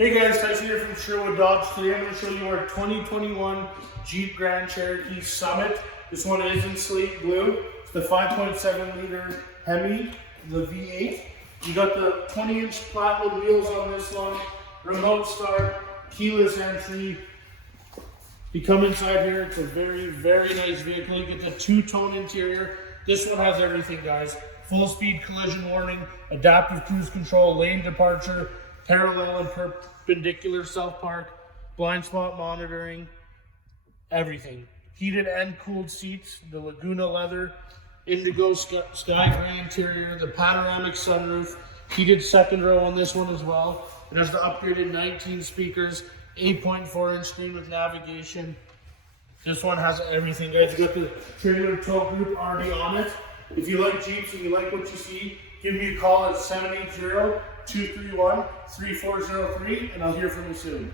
Hey guys, Tyson here from Sherwood Dodge. Today I'm going to show you our 2021 Jeep Grand Cherokee Summit. This one is in slate blue. It's the 5.7 liter Hemi, the V8. You got the 20-inch flatwood wheels on this one, remote start, keyless entry. If you come inside here, it's a very, very nice vehicle. You get the two-tone interior. This one has everything, guys. Full speed collision warning, adaptive cruise control, lane departure, parallel and perpendicular self-park, blind spot monitoring, everything. Heated and cooled seats, the Laguna leather, Indigo Sky Gray interior, the Panoramic sunroof, heated second row on this one as well. It has the upgraded 19 speakers, 8.4-inch screen with navigation. This one has everything, guys. You got the trailer tow group already on it. If you like Jeeps and you like what you see, give me a call at 780-231-3403 and I'll hear from you soon.